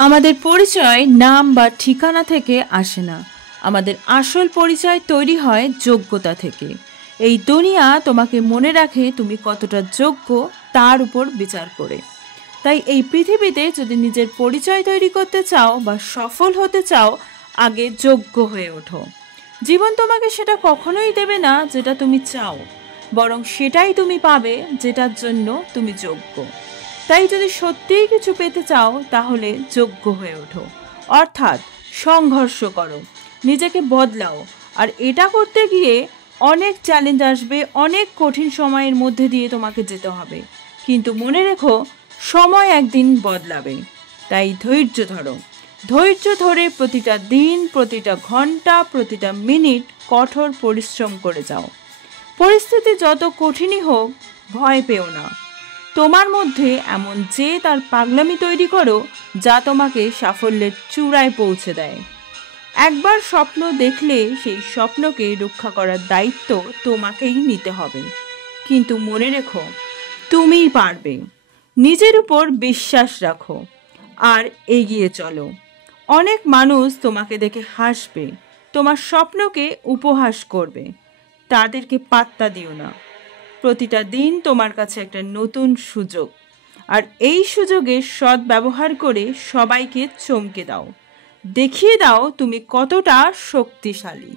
আমাদের পরিচয় নাম বা ঠিকানা থেকে আসে না, আমাদের আসল পরিচয় তৈরি হয় যোগ্যতা থেকে। এই দুনিয়া তোমাকে মনে রাখে তুমি কতটা যোগ্য তার উপর বিচার করে। তাই এই পৃথিবীতে যদি নিজের পরিচয় তৈরি করতে চাও বা সফল হতে চাও, আগে যোগ্য হয়ে ওঠো। জীবন তোমাকে সেটা কখনোই দেবে না যেটা তুমি চাও, বরং সেটাই তুমি পাবে যেটার জন্য তুমি যোগ্য। তাই যদি সত্যিই কিছু পেতে চাও তাহলে যোগ্য হয়ে ওঠো, অর্থাৎ সংঘর্ষ করো, নিজেকে বদলাও। আর এটা করতে গিয়ে অনেক চ্যালেঞ্জ আসবে, অনেক কঠিন সময়ের মধ্যে দিয়ে তোমাকে যেতে হবে, কিন্তু মনে রেখো সময় একদিন বদলাবে। তাই ধৈর্য ধরো, ধৈর্য ধরে প্রতিটা দিন, প্রতিটা ঘন্টা, প্রতিটা মিনিট কঠোর পরিশ্রম করে যাও। পরিস্থিতি যত কঠিনই হোক, ভয় পেও না। তোমার মধ্যে এমন যে তার পাগলামি তৈরি করো যা তোমাকে সাফল্যের চূড়ায় পৌঁছে দেয়। একবার স্বপ্ন দেখলে সেই স্বপ্নকে রক্ষা করার দায়িত্ব তোমাকেই নিতে হবে। কিন্তু মনে রেখো তুমিই পারবে। নিজের উপর বিশ্বাস রাখো আর এগিয়ে চলো। অনেক মানুষ তোমাকে দেখে হাসবে, তোমার স্বপ্নকে উপহাস করবে, তাদেরকে পাত্তা দিও না। প্রতিটা দিন তোমার কাছে একটা নতুন সুযোগ, আর এই সুযোগের সৎ ব্যবহার করে সবাইকে চমকে দাও, দেখিয়ে দাও তুমি কতটা শক্তিশালী।